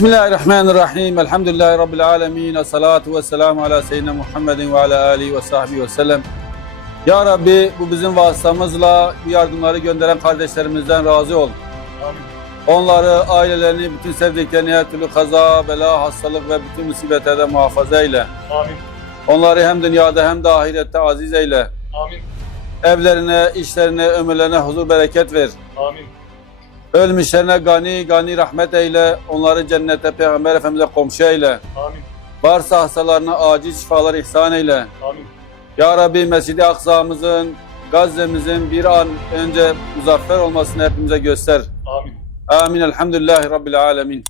Bismillahirrahmanirrahim. Elhamdülillahi Rabbil alemin. Esselatu vesselamu ala seyyidina Muhammedin ve ala alihi ve sahbihi ve sellem. Ya Rabbi, bu bizim vasıtamızla bu yardımları gönderen kardeşlerimizden razı ol. Amin. Onları, ailelerini, bütün sevdiklerini her türlü kaza, bela, hastalık ve bütün musibetlerden muhafaza eyle. Amin. Onları hem dünyada hem de ahirette aziz eyle. Amin. Evlerine, işlerine, ömürlerine huzur, bereket ver. Amin. Ölmüşlerine gani rahmet eyle. Onları cennete, Peygamber Efendimiz'e komşu eyle. Amin. Varsa hastalarına acil şifalar ihsan eyle. Amin. Ya Rabbi, Mescid-i Aksa'mızın, Gazze'mizin bir an önce muzaffer olmasını hepimize göster. Amin. Amin. Elhamdülillahi Rabbil alemin.